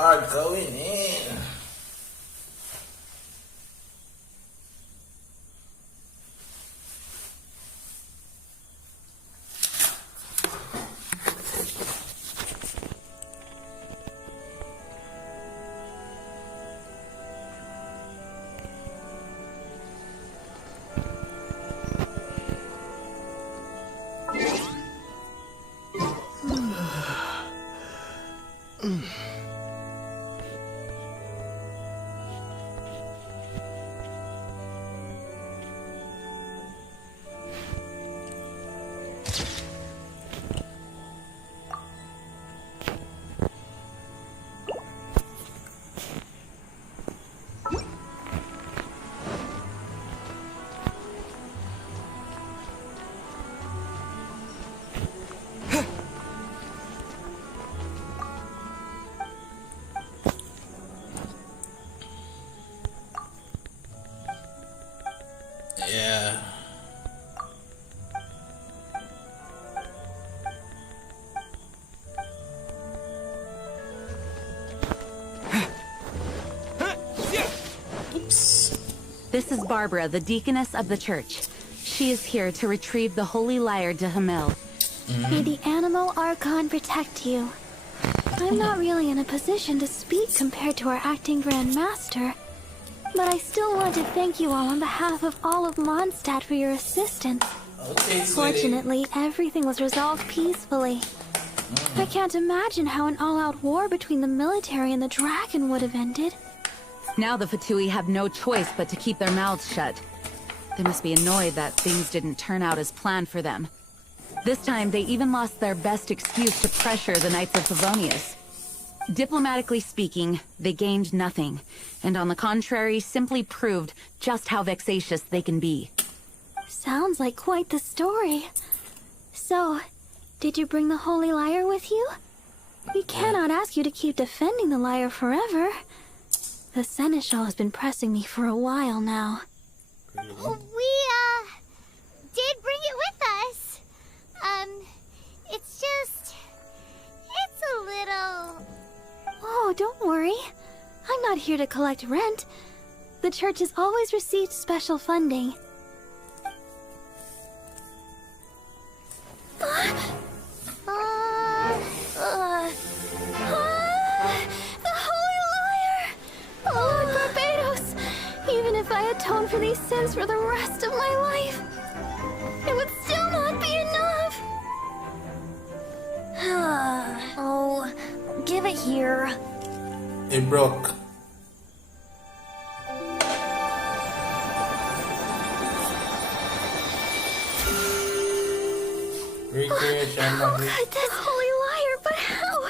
are going in. Yeah. Oops. This is Barbara, the deaconess of the church. She is here to retrieve the holy lyre to Hamil. May the animal Archon protect you. I'm not really in a position to speak compared to our acting Grand Master, but I still want to thank you all on behalf of all of Mondstadt for your assistance. Okay, Fortunately, everything was resolved peacefully. I can't imagine how an all-out war between the military and the dragon would have ended. Now the Fatui have no choice but to keep their mouths shut. They must be annoyed that things didn't turn out as planned for them. This time, they even lost their best excuse to pressure the Knights of Favonius. Diplomatically speaking, they gained nothing, and on the contrary, simply proved just how vexatious they can be. Sounds like quite the story. So, did you bring the holy lyre with you? We cannot ask you to keep defending the lyre forever. The Seneschal has been pressing me for a while now. We, did bring it with us. It's a little... Oh, don't worry. I'm not here to collect rent. The church has always received special funding. The Holy Lyre! Lord Barbados! Even if I atone for these sins for the rest of my life, it would still not be enough! Oh, give it here. It broke. This holy lyre, but how?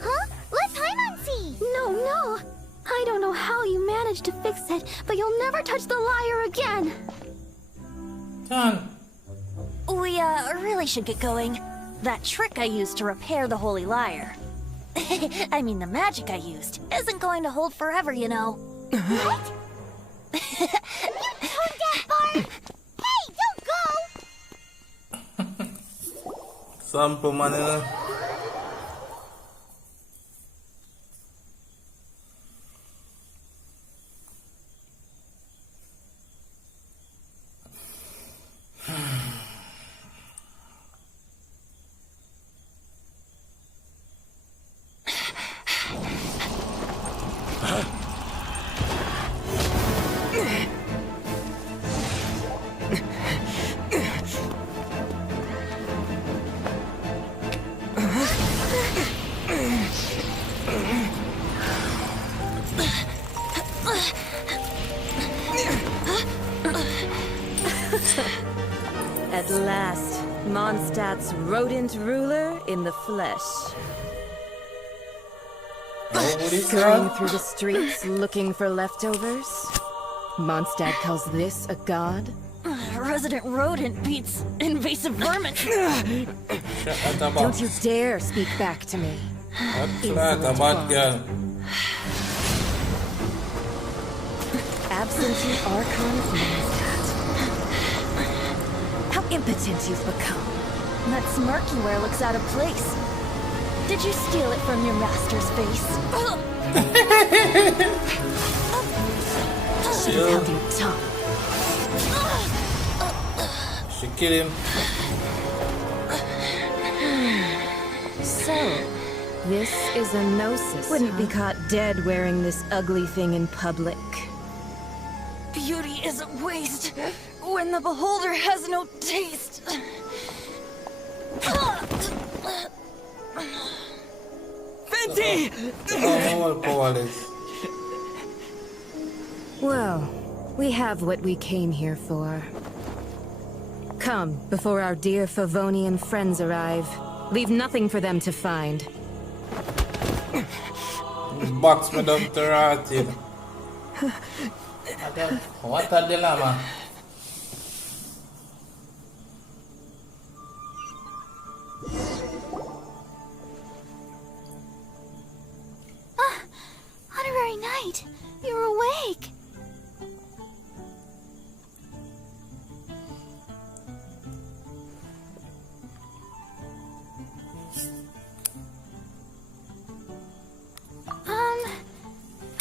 Huh? Let Paimon see! No. I don't know how you managed to fix it, but you'll never touch the lyre again. Done. We, really should get going. That trick I used to repair the holy lyre. I mean, the magic I used isn't going to hold forever, you know. What? You tone deaf, Barb! Hey, don't go! Sampu mana? At last, Mondstadt's rodent ruler in the flesh. Scurrying through the streets looking for leftovers? Mondstadt calls this a god? Resident rodent beats invasive vermin. Don't you dare speak back to me. Absentee Archon of Mondstadt. How impotent you've become. That smirk you wear looks out of place. Did you steal it from your master's face? Should have held your tongue. She killed him. So, this is a gnosis. Wouldn't be caught dead wearing this ugly thing in public. Beauty is a waste when the beholder has no taste. Fenty! Oh, powerless. Well, we have what we came here for. Come, before our dear Favonian friends arrive. Leave nothing for them to find. Box me down to rotted. What a dilemma. Honorary Knight, you're awake.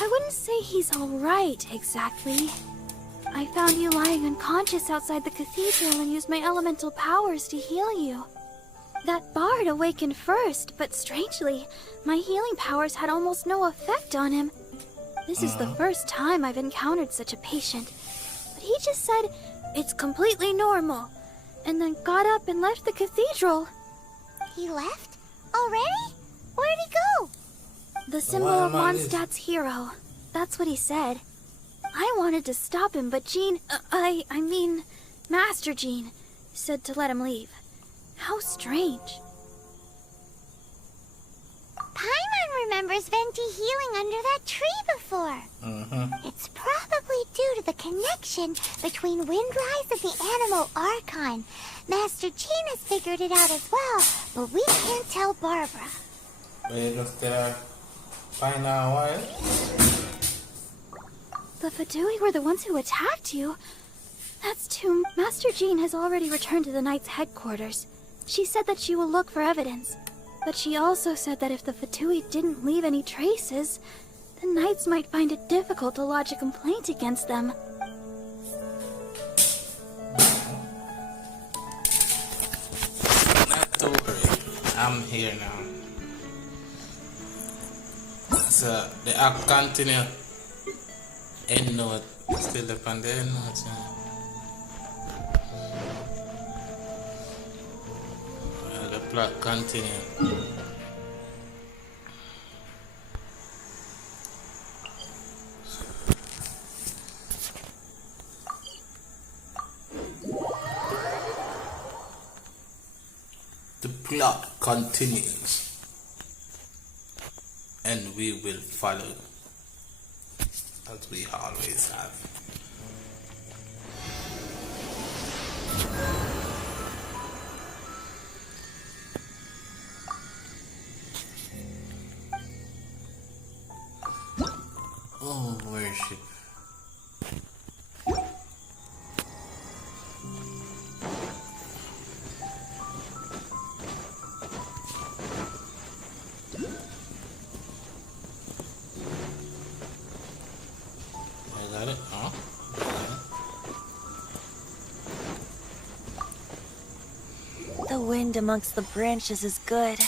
I wouldn't say he's all right, exactly. I found you lying unconscious outside the cathedral and used my elemental powers to heal you. That bard awakened first, but strangely, my healing powers had almost no effect on him. This is the first time I've encountered such a patient. But he just said, it's completely normal, and then got up and left the cathedral. He left? Already? Where'd he go? The symbol of Mondstadt's hero. That's what he said. I wanted to stop him, but Jean, I mean, Master Jean, said to let him leave. How strange. Paimon remembers Venti healing under that tree before. It's probably due to the connection between Windrise and the Animal Archon. Master Jean has figured it out as well, but we can't tell Barbara. But you just find out why. The Fadui were the ones who attacked you. That's too... Master Jean has already returned to the Knight's headquarters. She said that she will look for evidence. But she also said that if the Fatui didn't leave any traces, the Knights might find it difficult to lodge a complaint against them. Not to worry. I'm here now. So the act continue. End note. Still up on the end note. The plot continue. The plot continues. And we will follow as we always have. Oh, worship. I got it. Oh. The wind amongst the branches is good.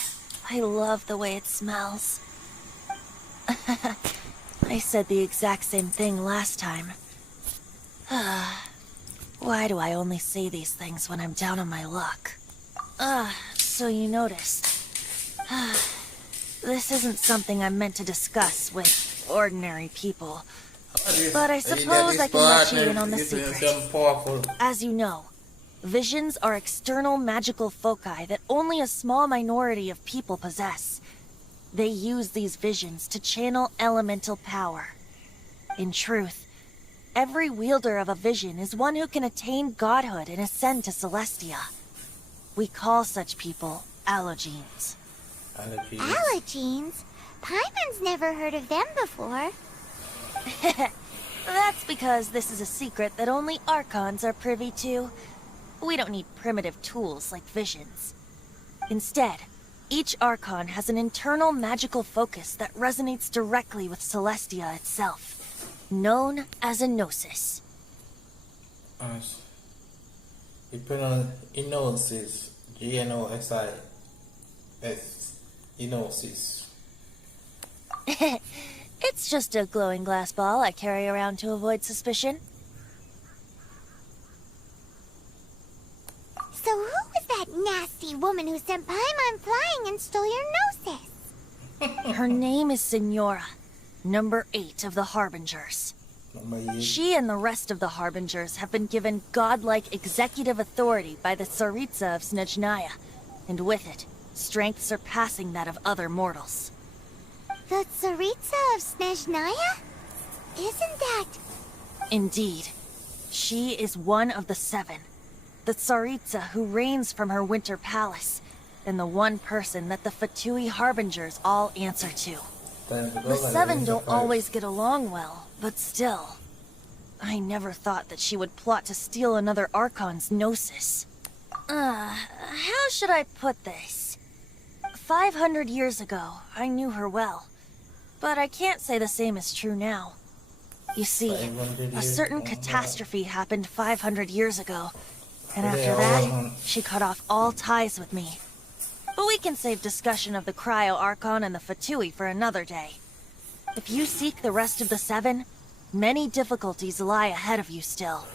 I love the way it smells. I said the exact same thing last time. Why do I only say these things when I'm down on my luck? So you noticed. This isn't something I'm meant to discuss with ordinary people. But I suppose I can let you in on the secret. As you know, visions are external magical foci that only a small minority of people possess. They use these visions to channel elemental power. In truth, every wielder of a vision is one who can attain godhood and ascend to Celestia. We call such people allogenes. Allogenes? Paimon's never heard of them before. That's because this is a secret that only Archons are privy to. We don't need primitive tools like visions. Instead, Each Archon has an internal magical focus that resonates directly with Celestia itself, known as a Gnosis. It pronounced Gnosis, Gnosis, Gnosis. It's just a glowing glass ball I carry around to avoid suspicion. So who was that nasty woman who sent Paimon flying and stole your Gnosis? Her name is Signora, number 8 of the Harbingers. She and the rest of the Harbingers have been given godlike executive authority by the Tsaritsa of Snezhnaya, and with it, strength surpassing that of other mortals. The Tsaritsa of Snezhnaya? Isn't that... Indeed. She is one of the 7. The Tsaritsa who reigns from her winter palace, and the one person that the Fatui Harbingers all answer to. The 7 don't always get along well, but still. I never thought that she would plot to steal another Archon's Gnosis. How should I put this? 500 years ago, I knew her well. But I can't say the same is true now. You see, a certain catastrophe happened 500 years ago. And after that, she cut off all ties with me. But we can save discussion of the Cryo Archon and the Fatui for another day. If you seek the rest of the 7, many difficulties lie ahead of you still.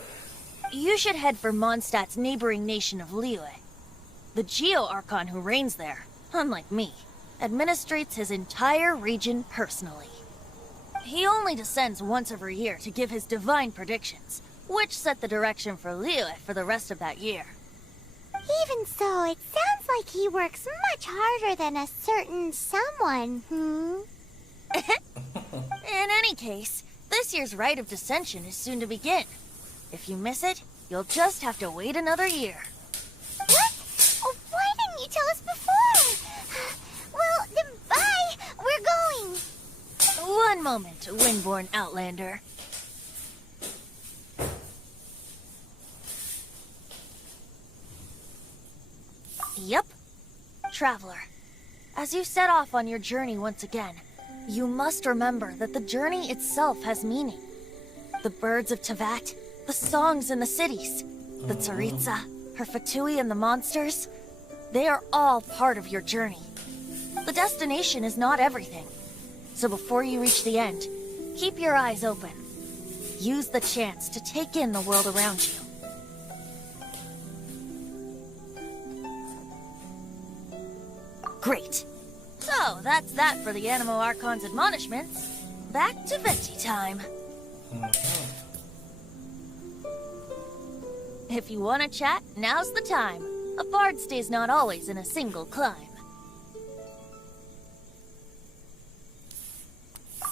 You should head for Mondstadt's neighboring nation of Liyue. The Geo Archon who reigns there, unlike me, administrates his entire region personally. He only descends once every year to give his divine predictions, which set the direction for Liyue for the rest of that year. Even so, it sounds like he works much harder than a certain someone, In any case, this year's Rite of Descension is soon to begin. If you miss it, you'll just have to wait another year. What? Oh, why didn't you tell us before? Well, then bye! We're going! One moment, Windborn Outlander. Yep. Traveler, as you set off on your journey once again, you must remember that the journey itself has meaning. The birds of Tevat, the songs in the cities, the Tsaritsa, her Fatui and the monsters, they are all part of your journey. The destination is not everything. So before you reach the end, keep your eyes open. Use the chance to take in the world around you. Great. So, that's that for the Animo Archon's admonishments. Back to Venti time. If you want to chat, now's the time. A bard stays not always in a single climb.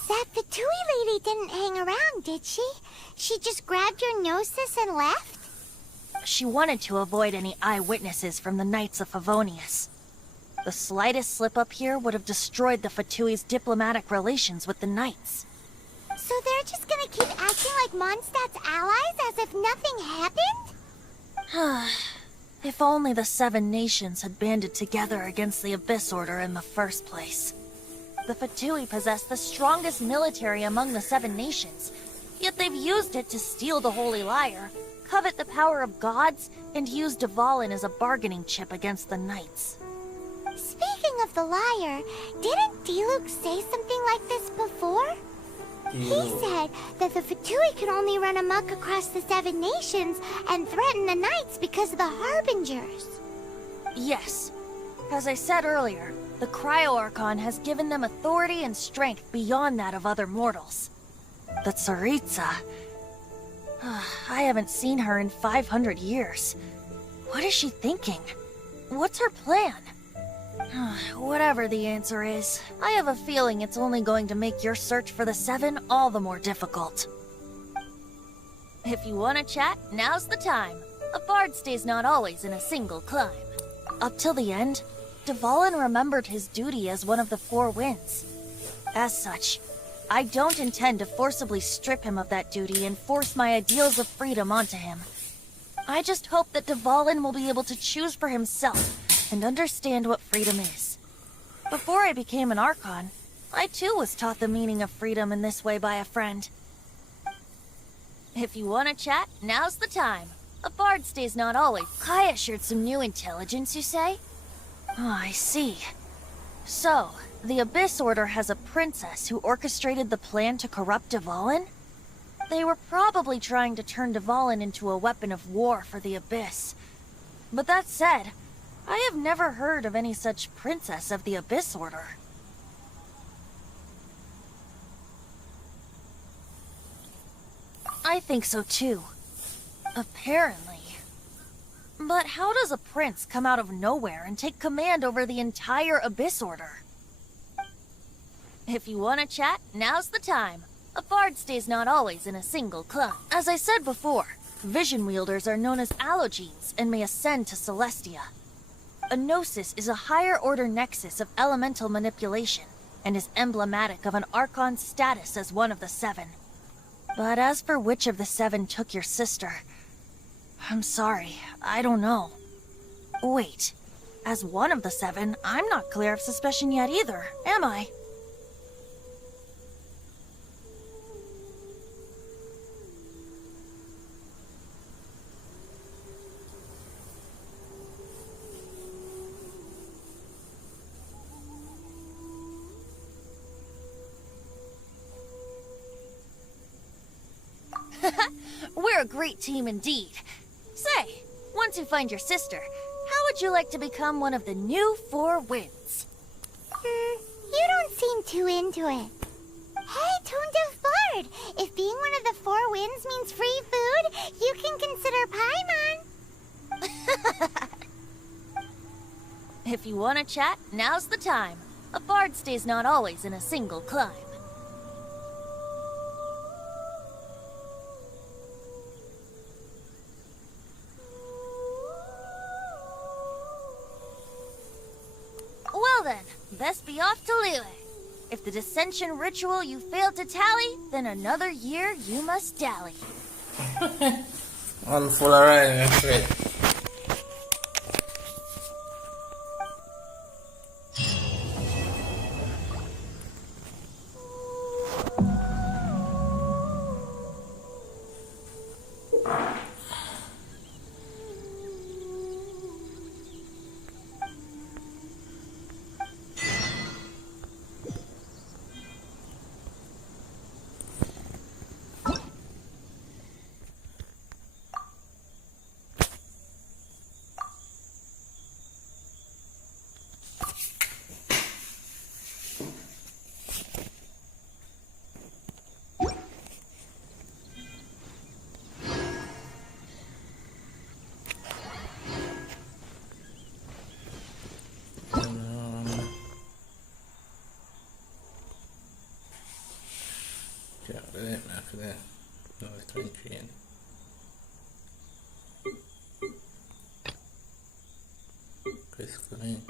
That Fatui lady didn't hang around, did she? She just grabbed your Gnosis and left? She wanted to avoid any eyewitnesses from the Knights of Favonius. The slightest slip-up here would have destroyed the Fatui's diplomatic relations with the Knights. So they're just gonna keep acting like Mondstadt's allies as if nothing happened? If only the 7 nations had banded together against the Abyss Order in the first place. The Fatui possess the strongest military among the 7 nations, yet they've used it to steal the Holy Lyre, covet the power of gods, and use Dvalin as a bargaining chip against the Knights. Speaking of the lyre, didn't Diluc say something like this before? He said that the Fatui could only run amok across the 7 nations and threaten the Knights because of the Harbingers. Yes. As I said earlier, the Cryo Archon has given them authority and strength beyond that of other mortals. The Tsaritsa... I haven't seen her in 500 years. What is she thinking? What's her plan? Whatever the answer is, I have a feeling it's only going to make your search for the 7 all the more difficult. If you want to chat, now's the time. A bard stays not always in a single climb. Up till the end, Dvalin remembered his duty as one of the 4 winds. As such, I don't intend to forcibly strip him of that duty and force my ideals of freedom onto him. I just hope that Dvalin will be able to choose for himself and understand what freedom is. Before I became an Archon, I too was taught the meaning of freedom in this way by a friend. If you want to chat, now's the time. A bard stays not always. Kaya shared some new intelligence, you say? Oh, I see. So, the Abyss Order has a princess who orchestrated the plan to corrupt Dvalin? They were probably trying to turn Dvalin into a weapon of war for the Abyss. But that said, I have never heard of any such princess of the Abyss Order. I think so too. Apparently. But how does a prince come out of nowhere and take command over the entire Abyss Order? If you want to chat, now's the time. A bard stays not always in a single club. As I said before, vision wielders are known as allogenes and may ascend to Celestia. A gnosis is a higher order nexus of elemental manipulation and is emblematic of an Archon's status as one of the seven. But as for which of the seven took your sister, I'm sorry, I don't know. Wait, as one of the seven, I'm not clear of suspicion yet either, am I? We're a great team indeed. Say, once you find your sister, how would you like to become one of the new Four Winds? You don't seem too into it. Hey, Tone Bard, if being one of the Four Winds means free food, you can consider Paimon. If you want to chat, now's the time. A bard stays not always in a single climb. Well then, best be off to Liyue. If the dissension ritual you failed to tally, then another year you must dally. One full array, that's it. Ja, det är med för det. Nu har vi tagit igen. Kriskorin.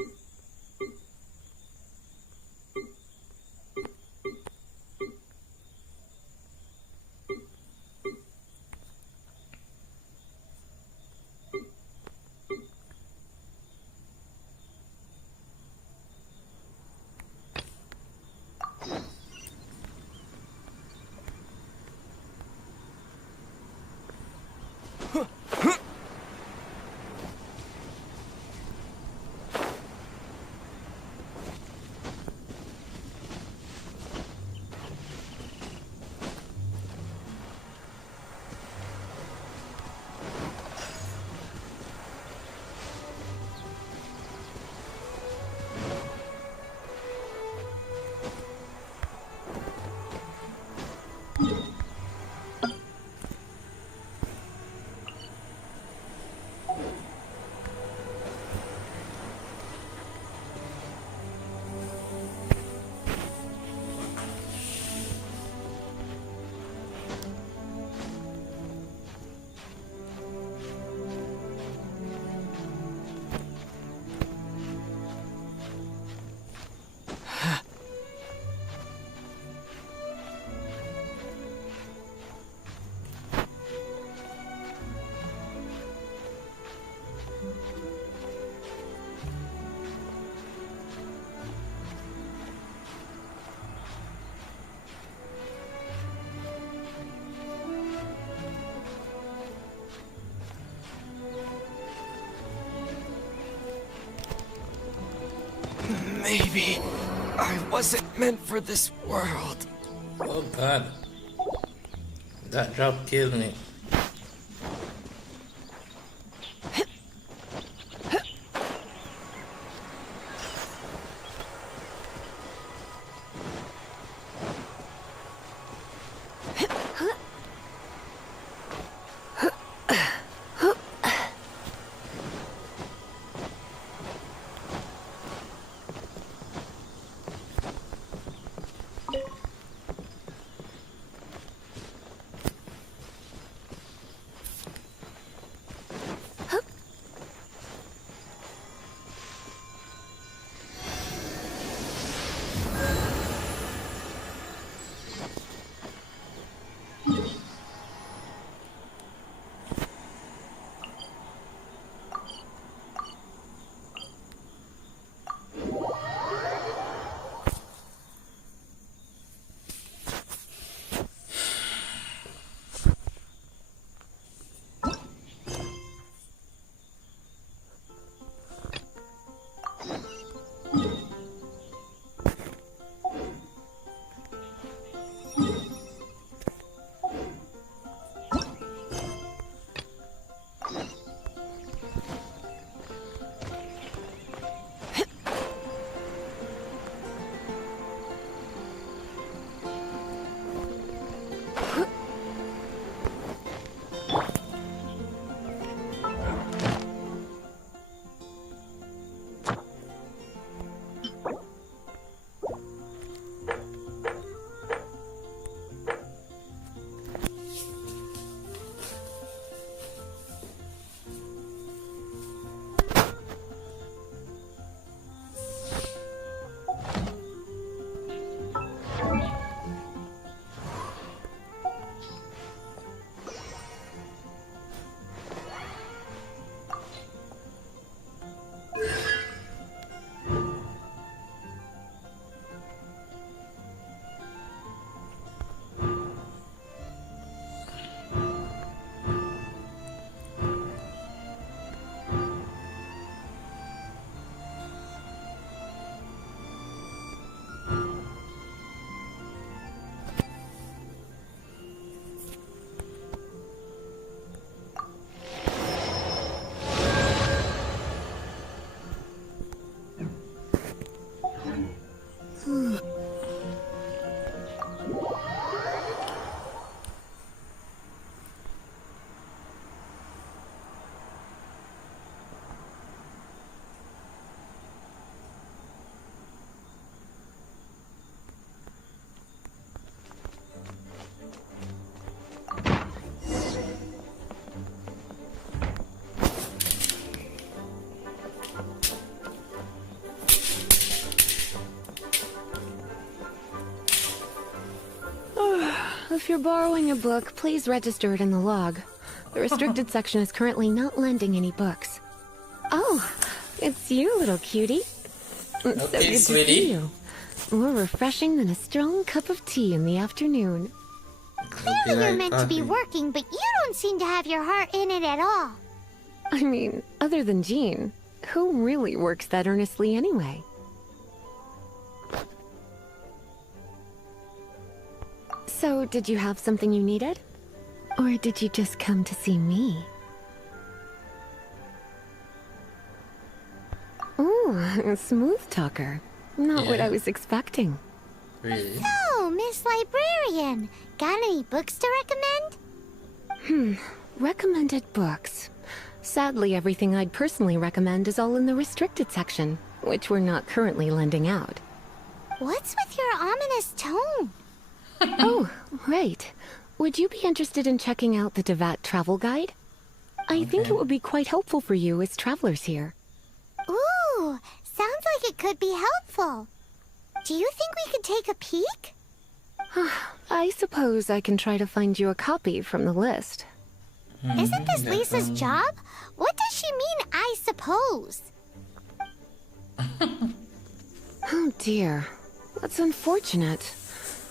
Maybe I wasn't meant for this world. Oh god. That drop killed me. If you're borrowing a book, please register it in the log. The restricted section is currently not lending any books. Oh, it's you, little cutie. So good to see you. More refreshing than a strong cup of tea in the afternoon. Clearly you're meant to be working, but you don't seem to have your heart in it at all. I mean, other than Jean, who really works that earnestly anyway? So, did you have something you needed? Or did you just come to see me? Ooh, a smooth talker. Not what I was expecting. Really? So, Miss Librarian, got any books to recommend? Recommended books. Sadly, everything I'd personally recommend is all in the restricted section, which we're not currently lending out. What's with your ominous tone? Oh, right. Would you be interested in checking out the Devat travel guide? I think it would be quite helpful for you as travelers here. Ooh, sounds like it could be helpful. Do you think we could take a peek? I suppose I can try to find you a copy from the list. Isn't this Lisa's job? What does she mean, I suppose? Oh dear. That's unfortunate.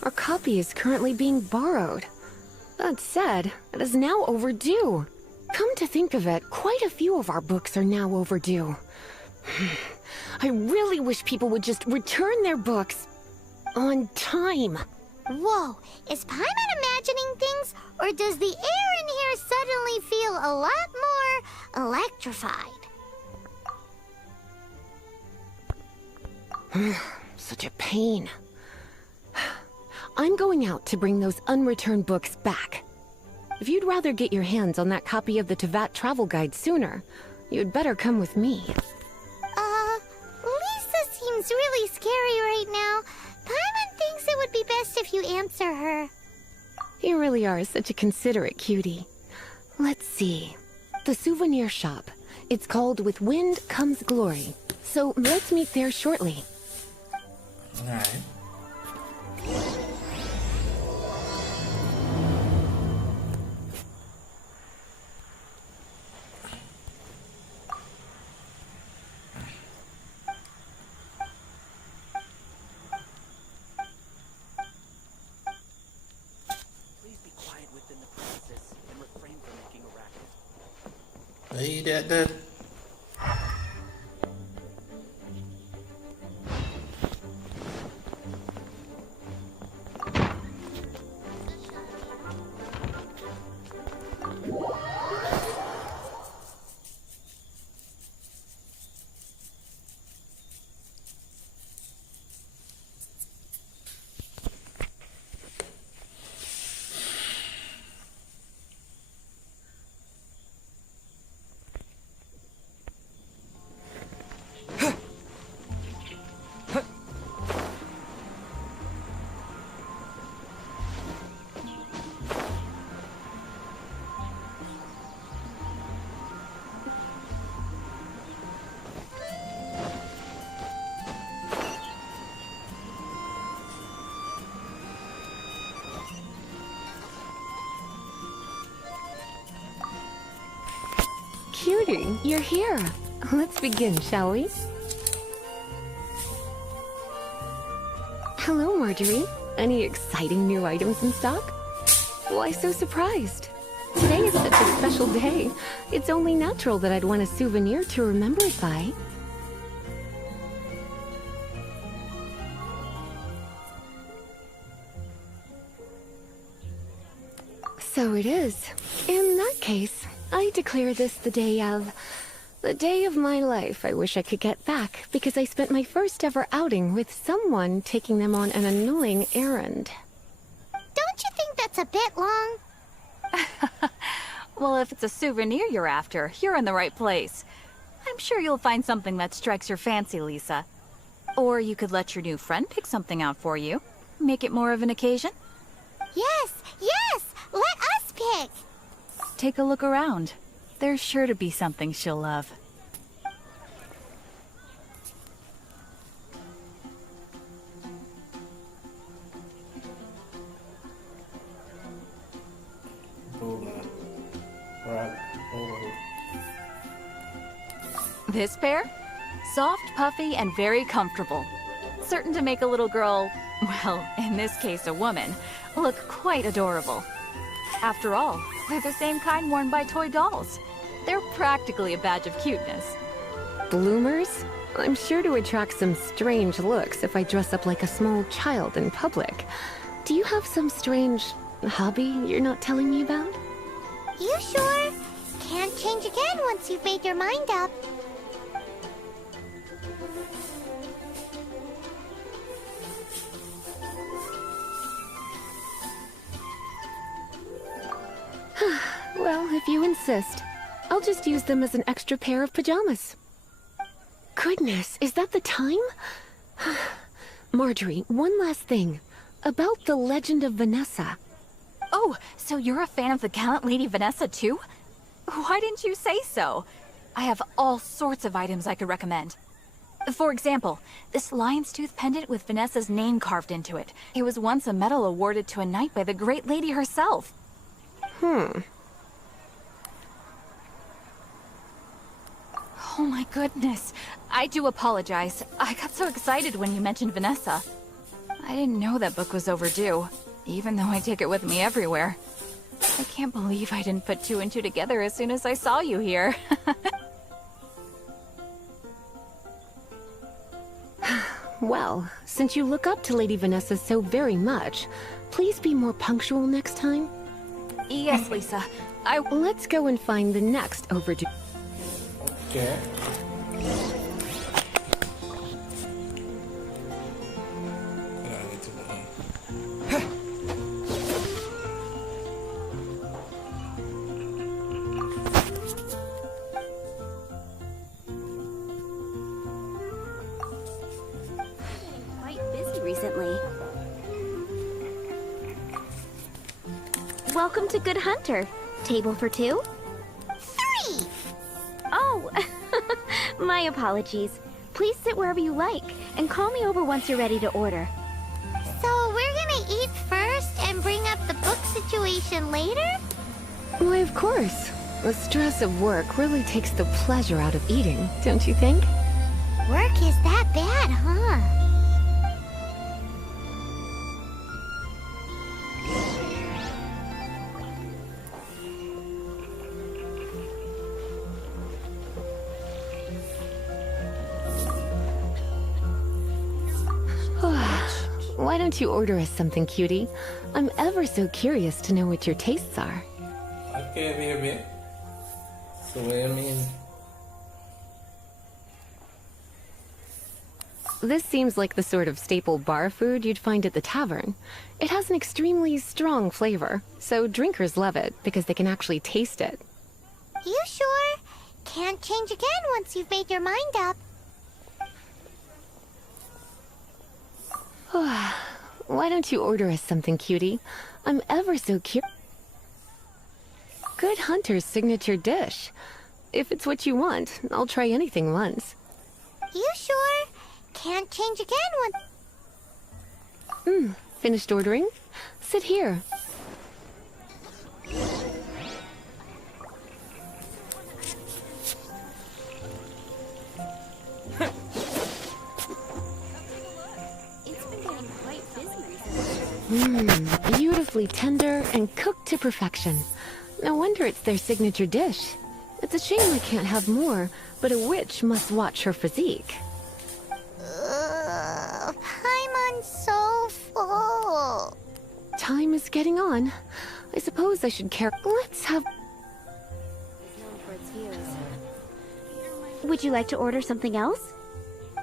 Our copy is currently being borrowed. That said, it is now overdue. Come to think of it, quite a few of our books are now overdue. I really wish people would just return their books on time. Whoa, is Paimon imagining things, or does the air in here suddenly feel a lot more electrified? Such a pain. I'm going out to bring those unreturned books back. If you'd rather get your hands on that copy of the Tevat travel guide sooner, you'd better come with me. Lisa seems really scary right now. Paimon thinks it would be best if you answer her. You really are such a considerate cutie. Let's see. The souvenir shop. It's called With Wind Comes Glory. So let's meet there shortly. Alright. Please be quiet within the premises and refrain from making a racket. Hey, that. Cutie, you're here. Let's begin, shall we? Hello, Marjorie. Any exciting new items in stock? Why so surprised? Today is such a special day. It's only natural that I'd want a souvenir to remember it by. So it is. In that case, I declare this the day of my life I wish I could get back, because I spent my first ever outing with someone taking them on an annoying errand. Don't you think that's a bit long? Well, if it's a souvenir you're after, you're in the right place. I'm sure you'll find something that strikes your fancy, Lisa. Or you could let your new friend pick something out for you. Make it more of an occasion. Yes, let us pick. Take a look around. There's sure to be something she'll love. This pair? Soft, puffy, and very comfortable. Certain to make a little girl, well, in this case a woman, look quite adorable. After all, they're the same kind worn by toy dolls. They're practically a badge of cuteness. Bloomers? I'm sure to attract some strange looks if I dress up like a small child in public. Do you have some strange hobby you're not telling me about? You sure? Can't change again once you've made your mind up. Well, if you insist, I'll just use them as an extra pair of pajamas. Goodness, is that the time? Marjorie, one last thing. About the legend of Vanessa. Oh, so you're a fan of the gallant Lady Vanessa too? Why didn't you say so? I have all sorts of items I could recommend. For example, this lion's tooth pendant with Vanessa's name carved into it. It was once a medal awarded to a knight by the great lady herself. Oh my goodness. I do apologize. I got so excited when you mentioned Vanessa. I didn't know that book was overdue, even though I take it with me everywhere. I can't believe I didn't put two and two together as soon as I saw you here. Well, since you look up to Lady Vanessa so very much, please be more punctual next time. Yes, Lisa. Let's go and find the next overdue. Okay. Quite busy recently. Welcome to Good Hunter. Table for two? 3! Oh, my apologies. Please sit wherever you like, and call me over once you're ready to order. So we're gonna eat first and bring up the book situation later? Why, of course. The stress of work really takes the pleasure out of eating, don't you think? Work is that bad, huh? Why don't you order us something, cutie? I'm ever so curious to know what your tastes are. Okay, baby. So what I mean? This seems like the sort of staple bar food you'd find at the tavern. It has an extremely strong flavor, so drinkers love it because they can actually taste it. You sure? Can't change again once you've made your mind up. Why don't you order us something, cutie? I'm ever so curious. Good Hunter's signature dish. If it's what you want, I'll try anything once. You sure? Can't change again once... Finished ordering? Sit here. Beautifully tender and cooked to perfection. No wonder it's their signature dish. It's a shame I can't have more, but a witch must watch her physique. I'm so full. Time is getting on. I suppose I should care. Let's have... Would you like to order something else?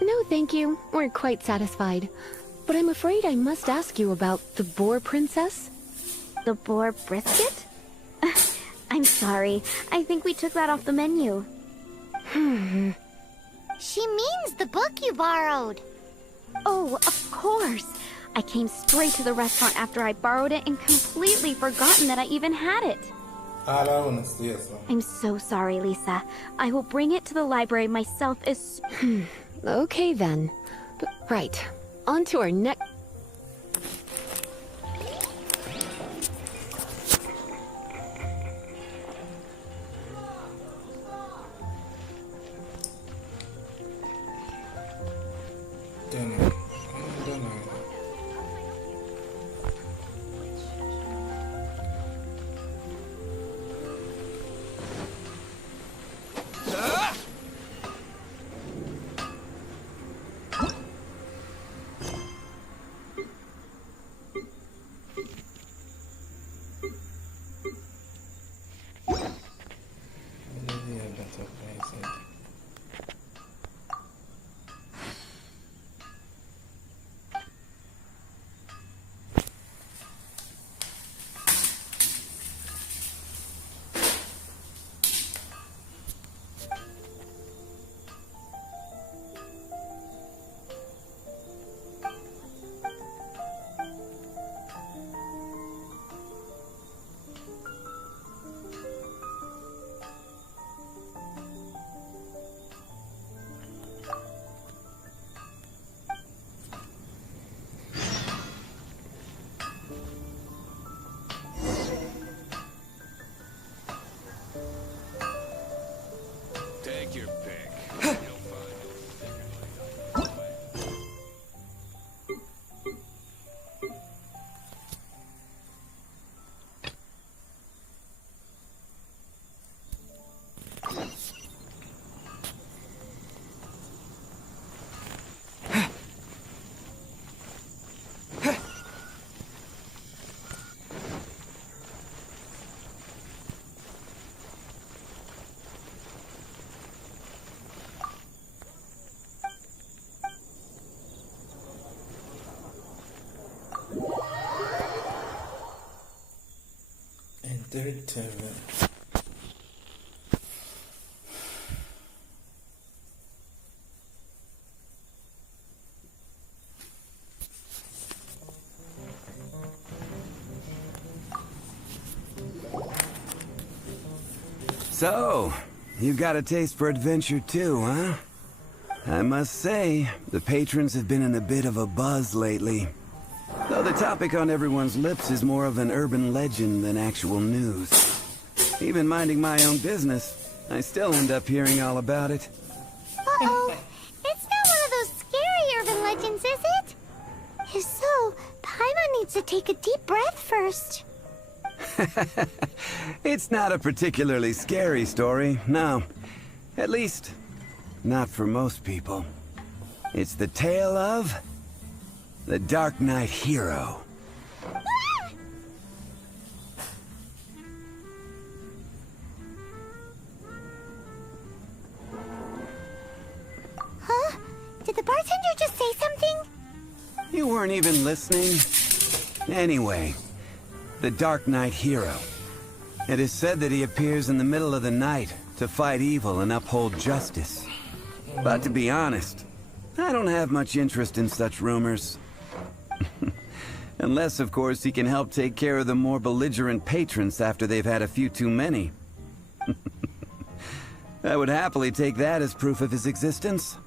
No, thank you. We're quite satisfied. But I'm afraid I must ask you about the boar princess. The boar brisket? I'm sorry. I think we took that off the menu. She means the book you borrowed. Oh, of course. I came straight to the restaurant after I borrowed it and completely forgotten that I even had it. I'm so sorry, Lisa. I will bring it to the library myself as... Okay, then. Right. On to our next... 37. So, you got a taste for adventure too, huh? I must say, the patrons have been in a bit of a buzz lately. Though the topic on everyone's lips is more of an urban legend than actual news. Even minding my own business, I still end up hearing all about it. Uh-oh. It's not one of those scary urban legends, is it? If so, Paimon needs to take a deep breath first. It's not a particularly scary story, no. At least, not for most people. It's the tale of the Dark Knight Hero. Huh? Did the bartender just say something? You weren't even listening? Anyway, the Dark Knight Hero. It is said that he appears in the middle of the night to fight evil and uphold justice. But to be honest, I don't have much interest in such rumors. Unless, of course, he can help take care of the more belligerent patrons after they've had a few too many. I would happily take that as proof of his existence.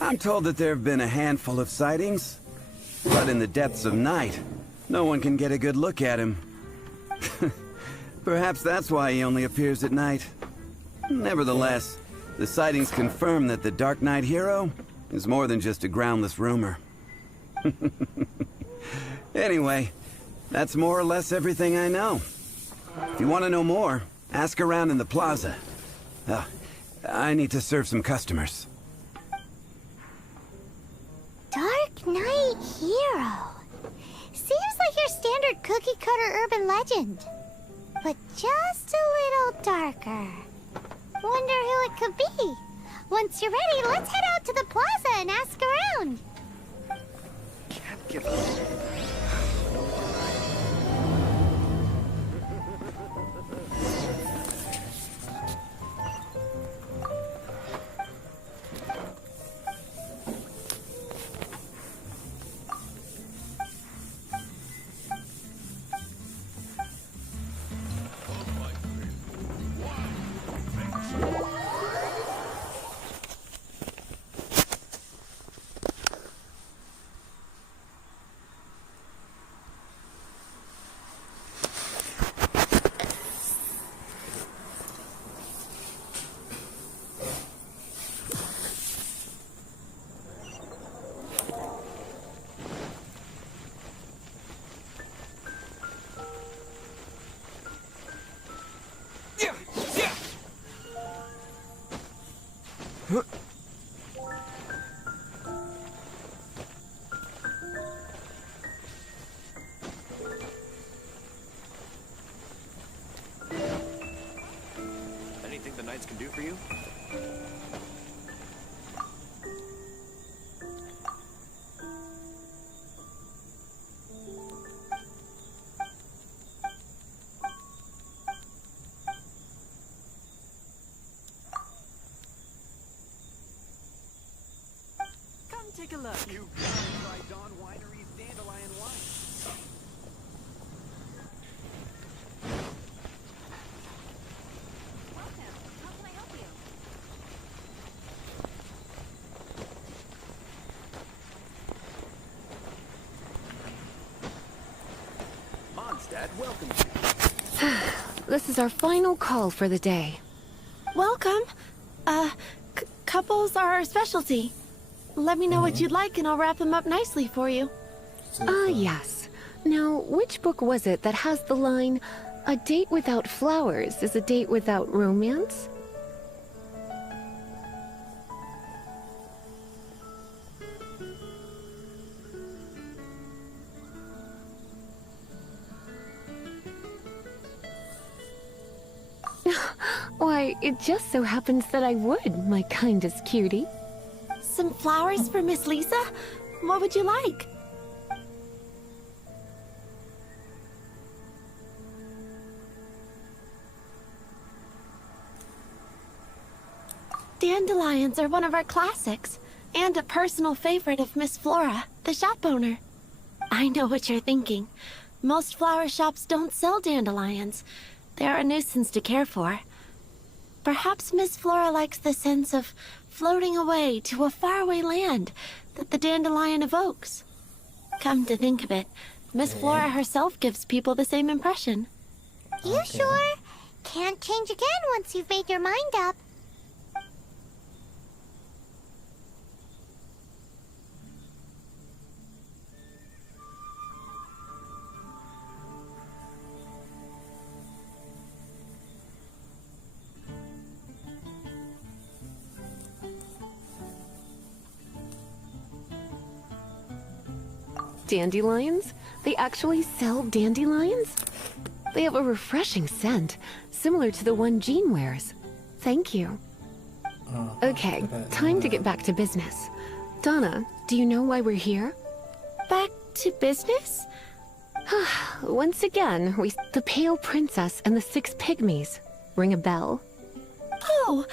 I'm told that there have been a handful of sightings, but in the depths of night, no one can get a good look at him. Perhaps that's why he only appears at night. Nevertheless, the sightings confirm that the Dark Knight Hero is more than just a groundless rumor. Anyway, that's more or less everything I know. If you want to know more, ask around in the plaza. I need to serve some customers. Dark Knight Hero. Seems like your standard cookie-cutter urban legend. But just a little darker. Wonder who it could be. Once you're ready, let's head out to the plaza and ask around. Can't give up. Anything the Knights can do for you? Come take a look. You gotta try Dawn Winery's Dandelion Wine. Mondstadt welcomes you. This is our final call for the day. Welcome. Couples are our specialty. Let me know what you'd like and I'll wrap them up nicely for you. Yes. Now, which book was it that has the line, "A date without flowers is a date without romance"? Why, it just so happens that I would, my kindest cutie. Some flowers for Miss Lisa? What would you like? Dandelions are one of our classics, and a personal favorite of Miss Flora, the shop owner. I know what you're thinking. Most flower shops don't sell dandelions. They're a nuisance to care for. Perhaps Miss Flora likes the sense of floating away to a faraway land that the dandelion evokes. Come to think of it, Miss Flora herself gives people the same impression. You sure? Can't change again once you've made your mind up. Dandelions? They actually sell dandelions? They have a refreshing scent, similar to the one Jean wears. Thank you. Okay, time to get back to business. Donna, do you know why we're here? Back to business? Once again, the Pale Princess and the Six Pygmies. Ring a bell? Oh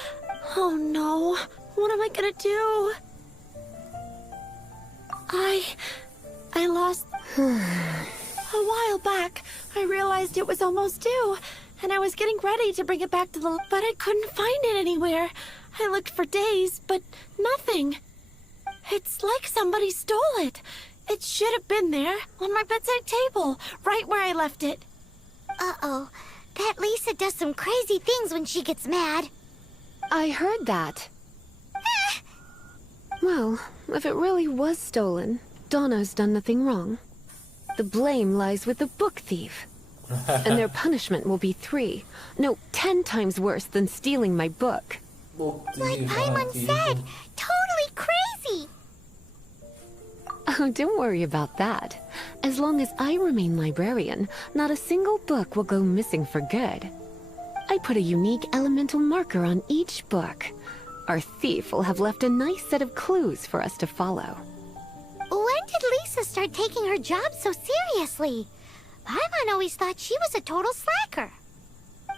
no. What am I gonna do? I lost... A while back, I realized it was almost due, and I was getting ready to bring it back to the... But I couldn't find it anywhere. I looked for days, but nothing. It's like somebody stole it. It should have been there, on my bedside table, right where I left it. Uh-oh. That Lisa does some crazy things when she gets mad. I heard that. Well, if it really was stolen, Donna's done nothing wrong. The blame lies with the book thief. And their punishment will be 10 times worse than stealing my book. Like Paimon said, totally crazy. Oh, don't worry about that. As long as I remain librarian, not a single book will go missing for good. I put a unique elemental marker on each book. Our thief will have left a nice set of clues for us to follow. When did Lisa start taking her job so seriously? Paimon always thought she was a total slacker.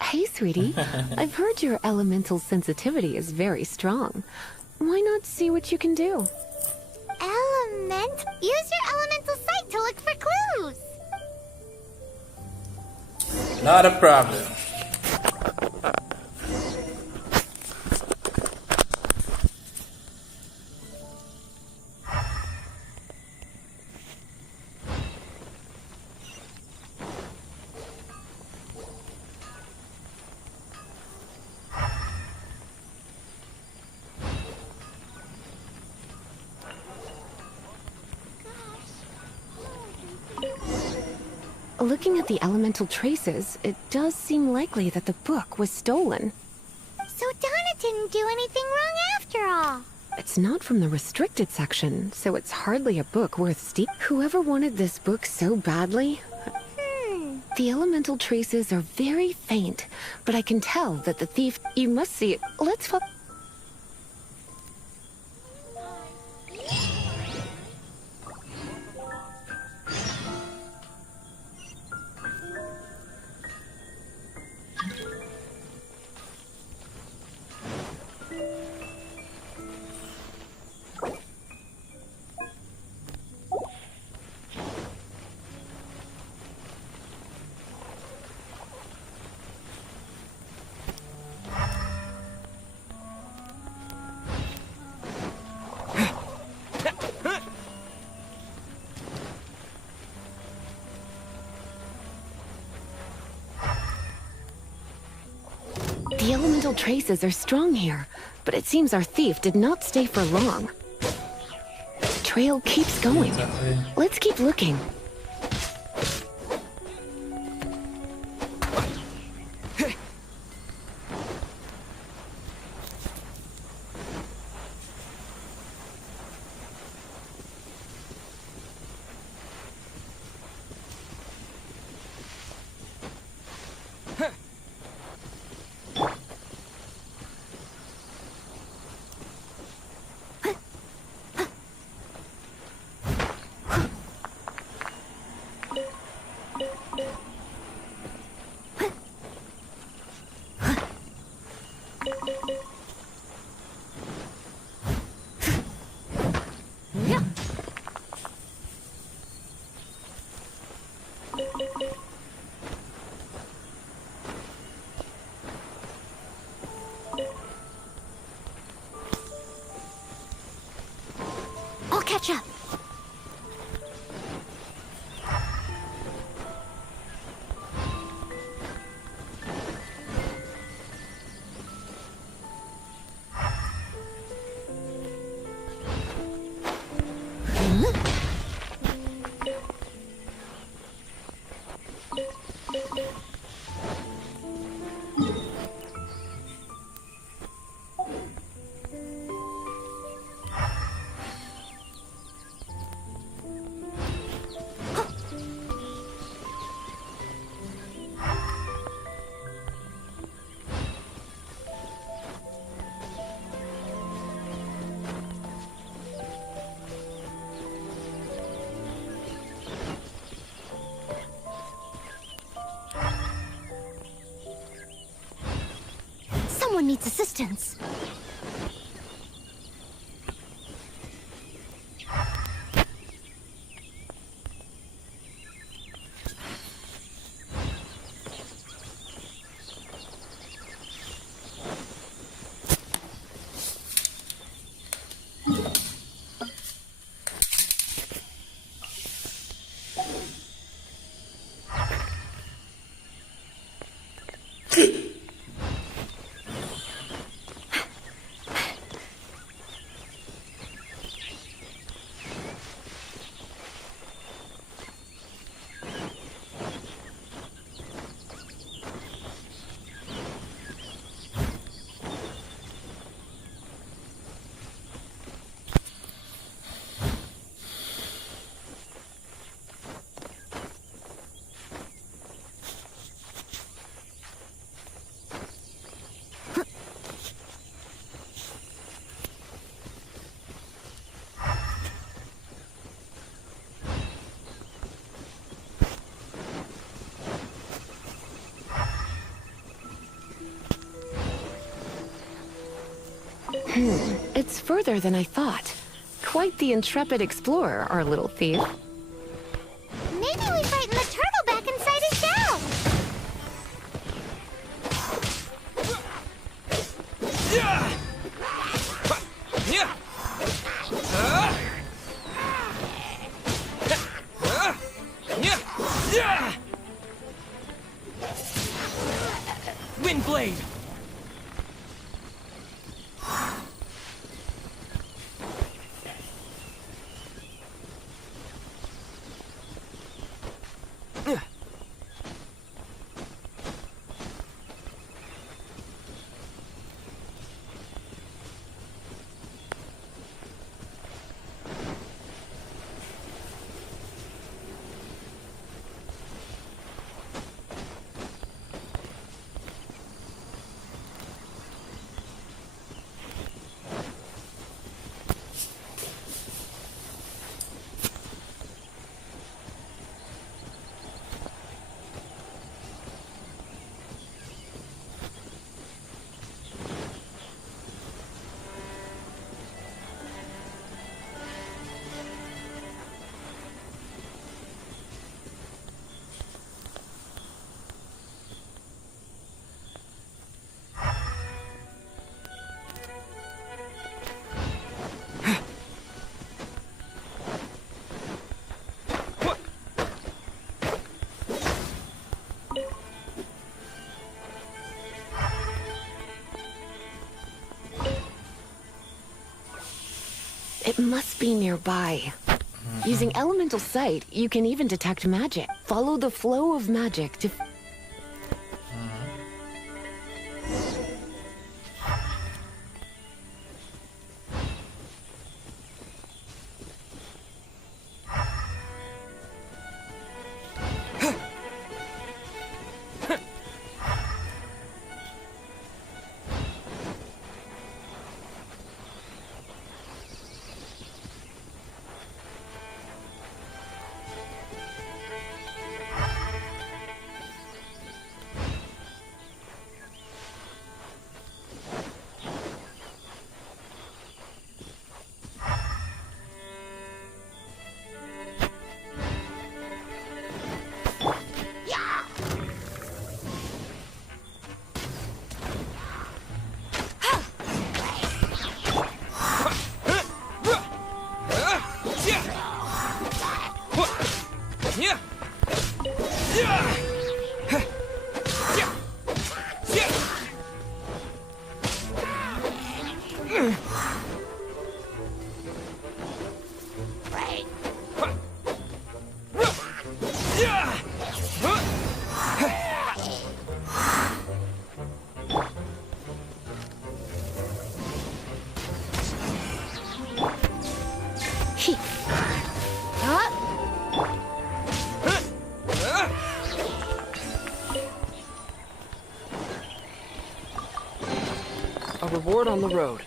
Hey, sweetie. I've heard your elemental sensitivity is very strong. Why not see what you can do? Use your elemental sight to look for clues. Not a problem. Looking at the elemental traces, it does seem likely that the book was stolen. So Donna didn't do anything wrong after all. It's not from the restricted section, so it's hardly a book worth stealing. Whoever wanted this book so badly... The elemental traces are very faint, but I can tell that the thief... You must see it. Let's The elemental traces are strong here, but it seems our thief did not stay for long. The trail keeps going. Let's keep looking. I'll catch up. Someone needs assistance. It's further than I thought. Quite the intrepid explorer, our little thief. Maybe we frightened the turtle back inside his shell. Windblade! It must be nearby. Using elemental sight, you can even detect magic. Follow the flow of magic to... A reward on the road.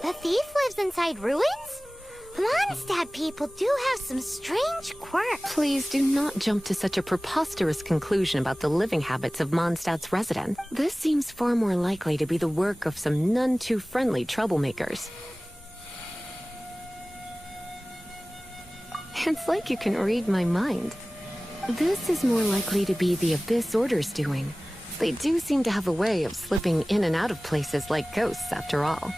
The thief lives inside ruins? Mondstadt people do have some strange quirks. Please do not jump to such a preposterous conclusion about the living habits of Mondstadt's residents. This seems far more likely to be the work of some none too friendly troublemakers. It's like you can read my mind. This is more likely to be the Abyss Order's doing. They do seem to have a way of slipping in and out of places like ghosts, after all.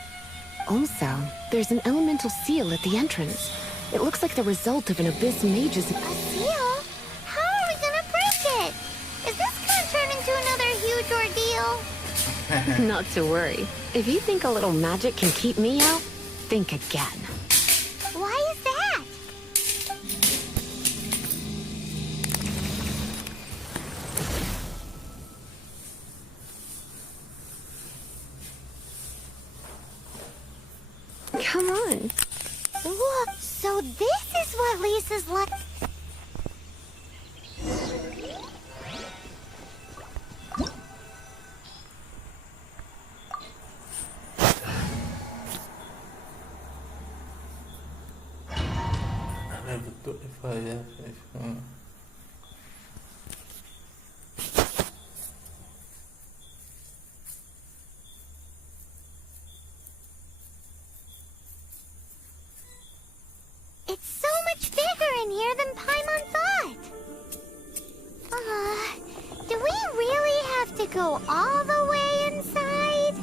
Also, there's an elemental seal at the entrance. It looks like the result of an Abyss mage's... A seal? How are we gonna break it? Is this gonna turn into another huge ordeal? Not to worry. If you think a little magic can keep me out, think again. Why is that? Come on. Look, so this is what Lisa's like. It's so much bigger in here than Paimon thought. Do we really have to go all the way inside?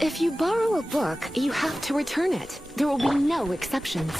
If you borrow a book, you have to return it. There will be no exceptions.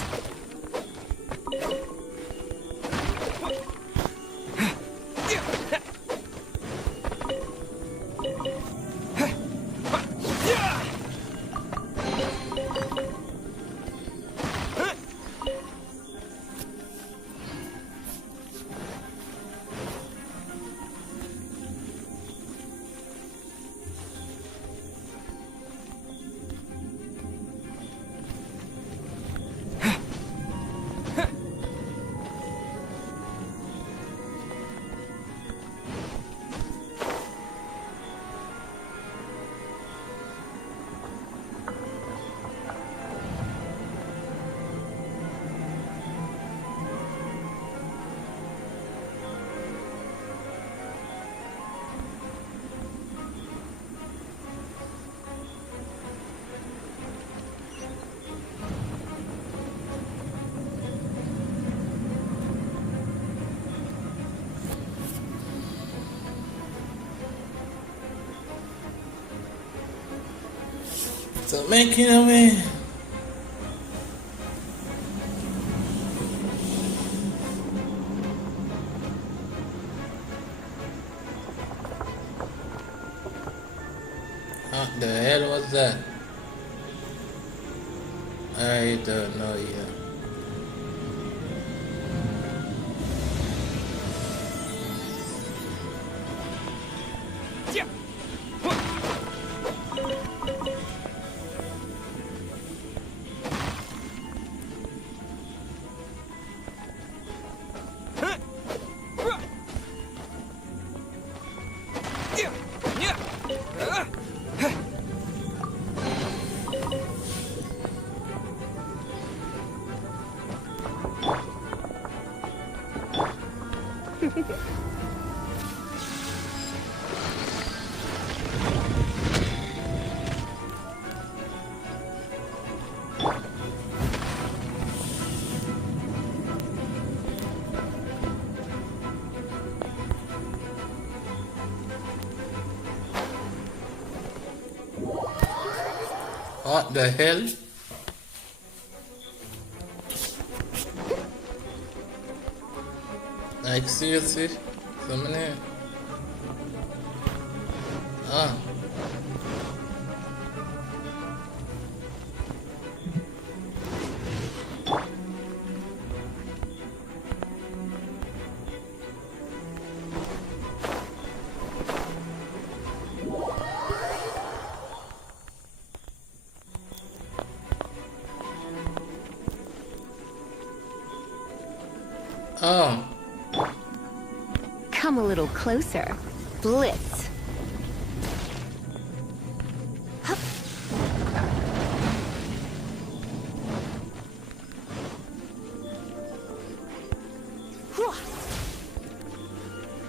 So making a way. What the hell was that? I don't know yet. What the hell? Like seriously? Somebody? Ah. Oh. Come a little closer. Blitz. Hup.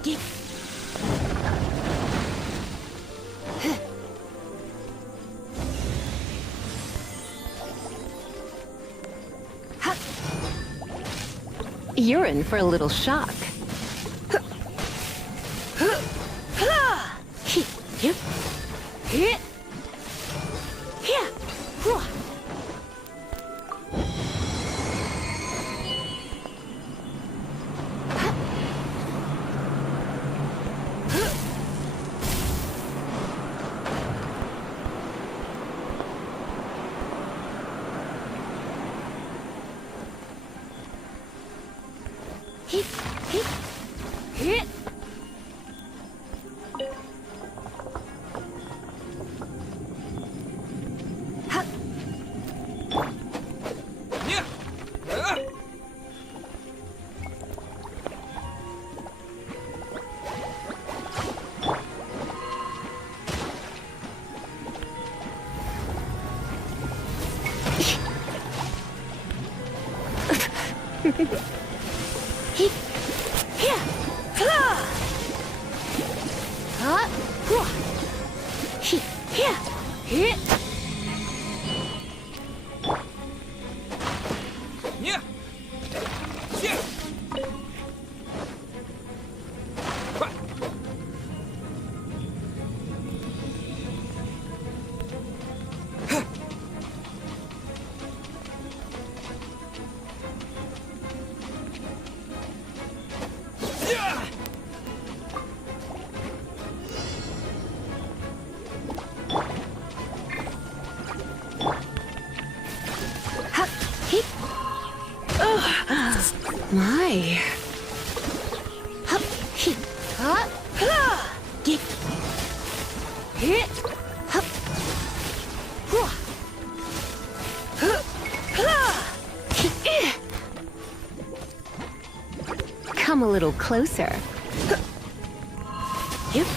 Get. You're in for a little shock. My. Come a little closer. Yep.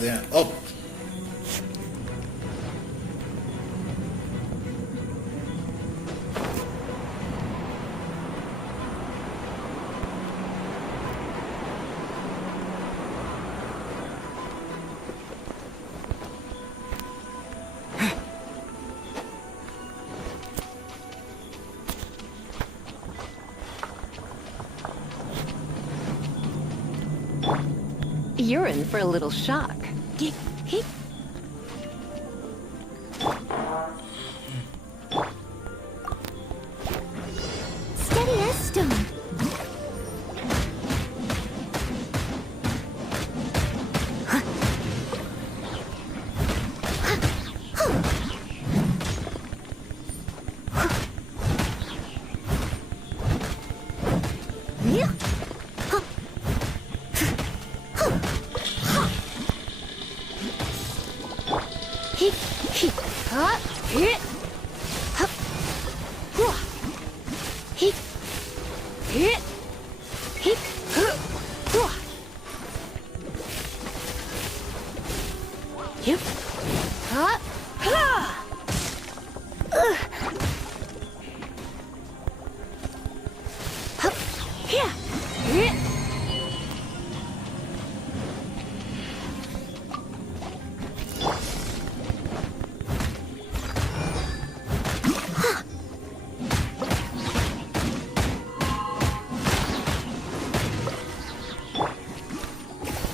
there. Up. You're in for a little shock. Steady as stone.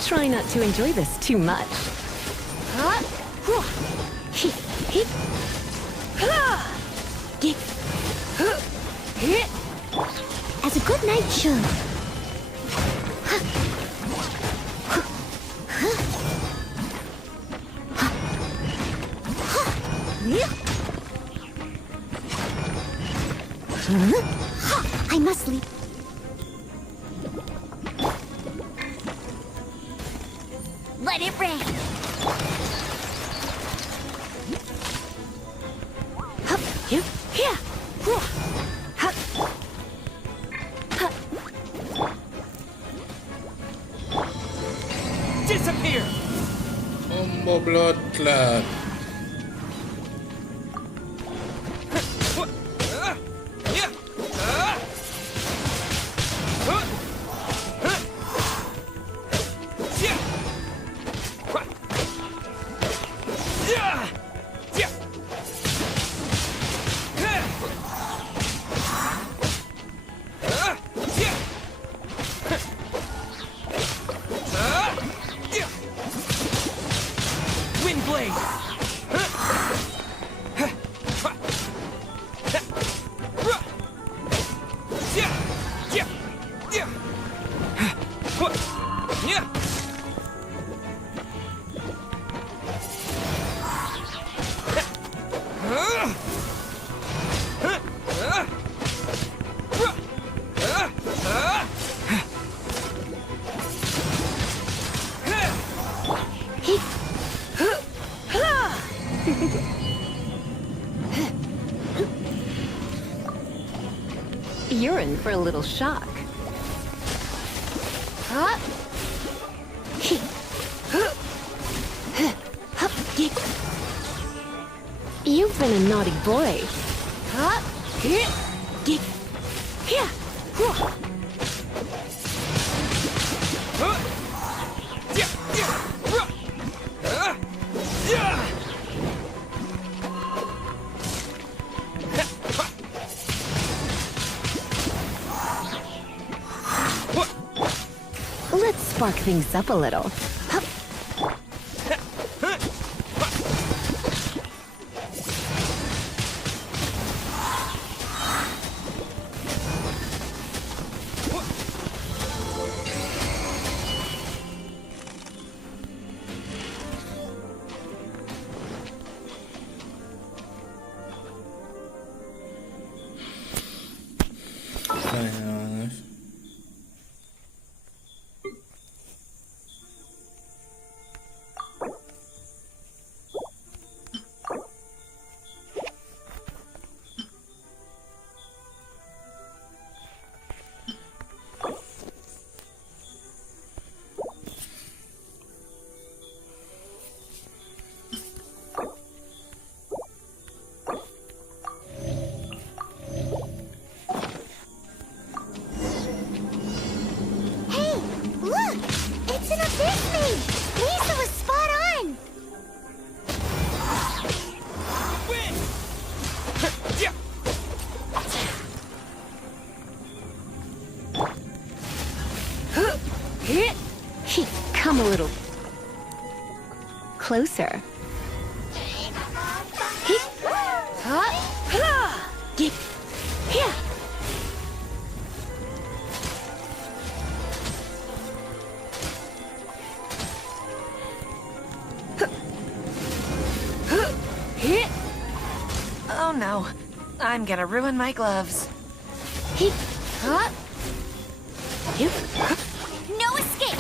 Try not to enjoy this too much. As a good night should. I must leave. Let it rain. Hup, here, here. Hup. Hup. Disappear! Combo blood clot. You're in for a little shock. You've been a naughty boy. Let's spark things up a little. closer. Here. Oh no, I'm gonna ruin my gloves. No escape!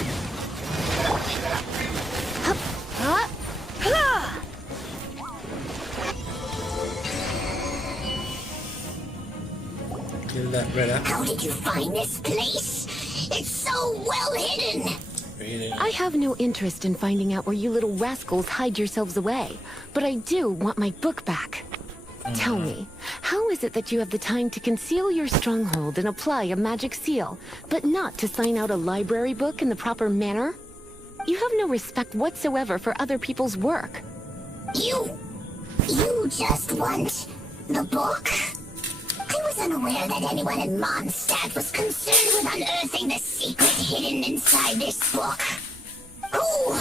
Kill that brother. How did you find this place? It's so well hidden! Really? I have no interest in finding out where you little rascals hide yourselves away, but I do want my book back. Tell me, how is it that you have the time to conceal your stronghold and apply a magic seal, but not to sign out a library book in the proper manner? You have no respect whatsoever for other people's work. You just want the book? I was unaware that anyone in Mondstadt was concerned with unearthing the secret hidden inside this book. Who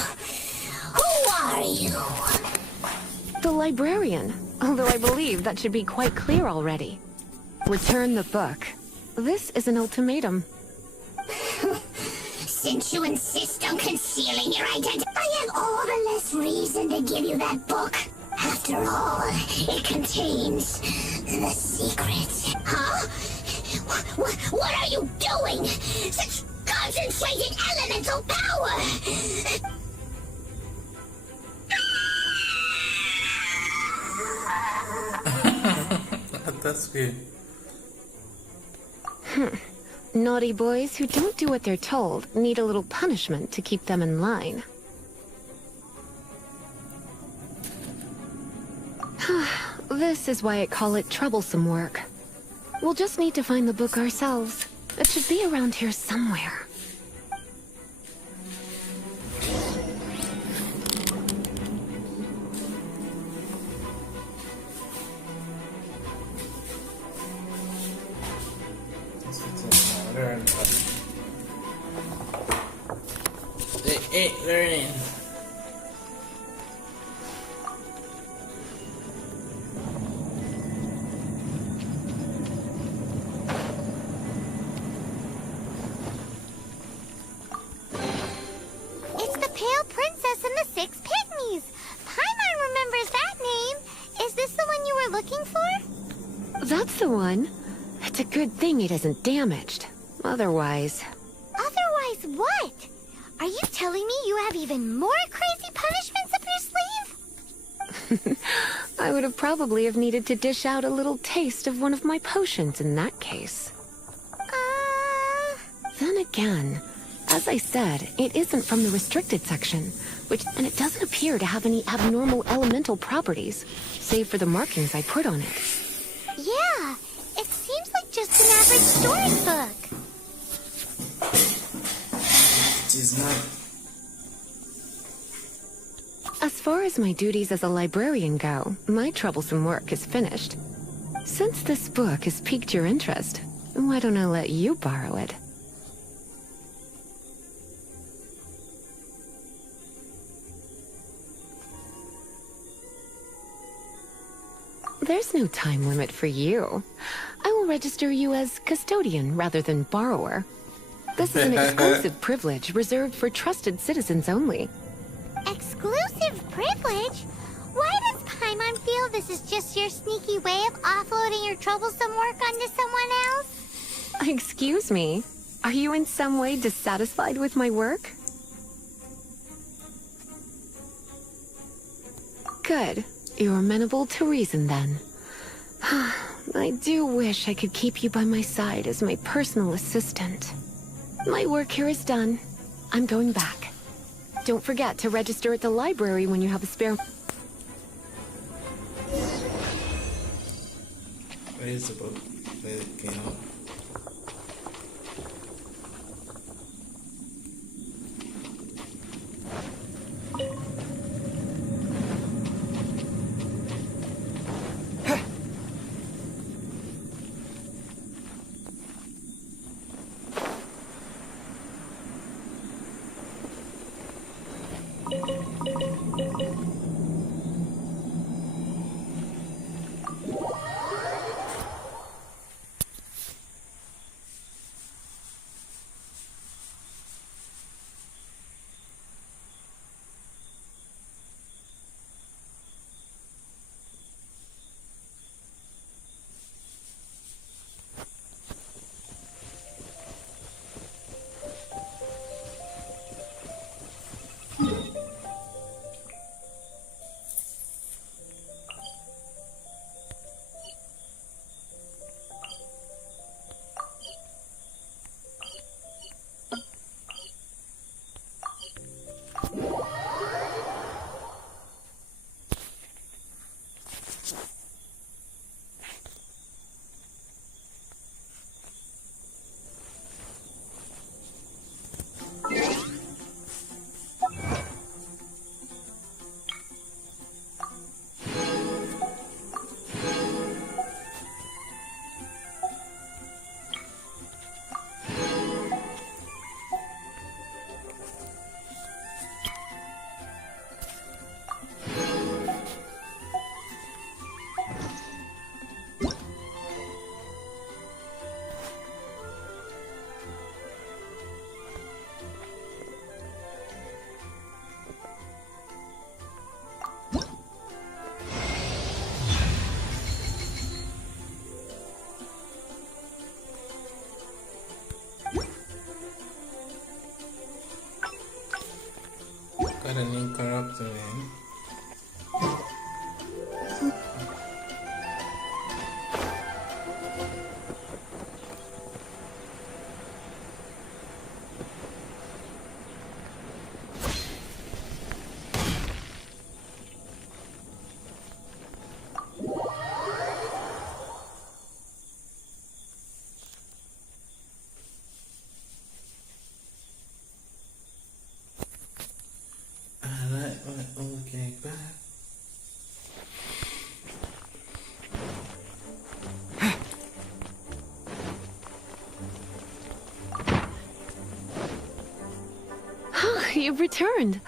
are you? The librarian, although I believe that should be quite clear already. Return the book. This is an ultimatum. Since you insist on concealing your identity, I have all the less reason to give you that book. After all, it contains the secret. Huh? What are you doing? Such concentrated elemental power! That's weird. Naughty boys who don't do what they're told need a little punishment to keep them in line. This is why I call it troublesome work. We'll just need to find the book ourselves. It should be around here somewhere. They ain't learning. It's the Pale Princess and the Six Pygmies. Paimon remembers that name. Is this the one you were looking for? That's the one. It's a good thing it isn't damaged. Otherwise... Otherwise what? Are you telling me you have even more crazy punishments up your sleeve? I would have probably have needed to dish out a little taste of one of my potions in that case. Then again, as I said, it isn't from the restricted section, and it doesn't appear to have any abnormal elemental properties, save for the markings I put on it. Yeah, it seems like just an average storybook. It is not. As far as my duties as a librarian go, my troublesome work is finished. Since this book has piqued your interest, why don't I let you borrow it? There's no time limit for you. I will register you as custodian rather than borrower. This is an exclusive privilege reserved for trusted citizens only. Exclusive privilege? Why does Paimon feel this is just your sneaky way of offloading your troublesome work onto someone else? Excuse me, are you in some way dissatisfied with my work? Good. You're amenable to reason, then. I do wish I could keep you by my side as my personal assistant. My work here is done. I'm going back. Don't forget to register at the library when you have a spare... Where is the book? Where it came out? Got an incorrupt man. Okay, back. You've returned.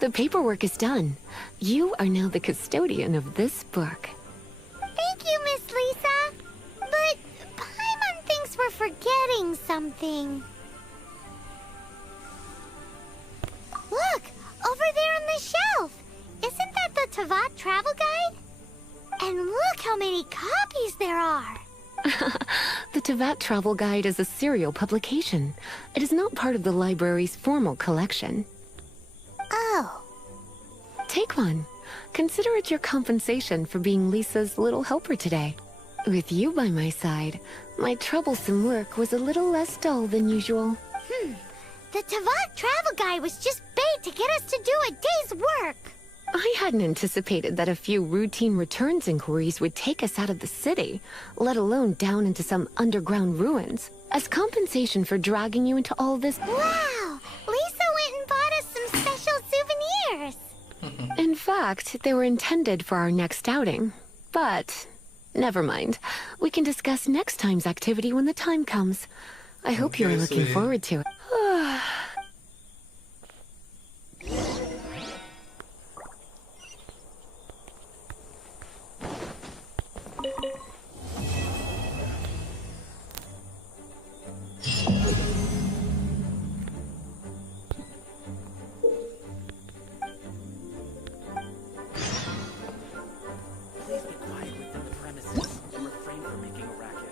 The paperwork is done. You are now the custodian of this book. Thank you, Miss Lisa. But Paimon thinks we're forgetting something. Look, over there on the shelf. Isn't that the Tavat travel guide? And look how many copies there are. The Tavat Travel Guide is a serial publication. It is not part of the library's formal collection. Oh. Take one. Consider it your compensation for being Lisa's little helper today. With you by my side, my troublesome work was a little less dull than usual. The Tavat travel guide was just bait to get us to do a day's work. I hadn't anticipated that a few routine returns inquiries would take us out of the city, let alone down into some underground ruins. As compensation for dragging you into all this... Wow! Lisa went and bought us some special souvenirs. In fact, they were intended for our next outing. But, never mind. We can discuss next time's activity when the time comes. I hope you're looking forward to it. Please be quiet within the premises and refrain from making a racket.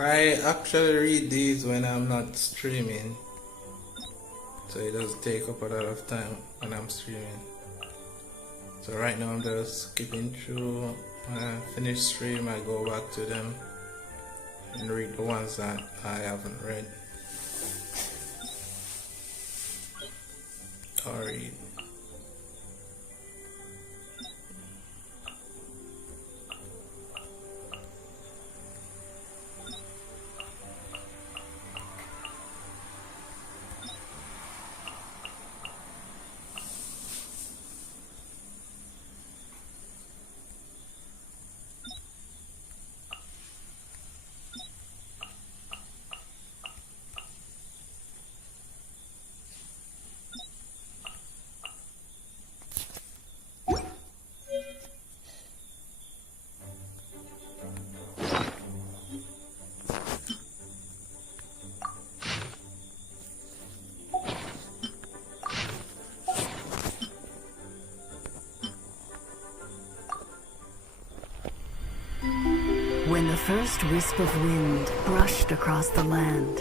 I actually read these when I'm not streaming, so it does take up a lot of time when I'm streaming. So right now I'm just skipping through. When I finish stream, I go back to them and read the ones that I haven't read or read. When the first wisp of wind brushed across the land,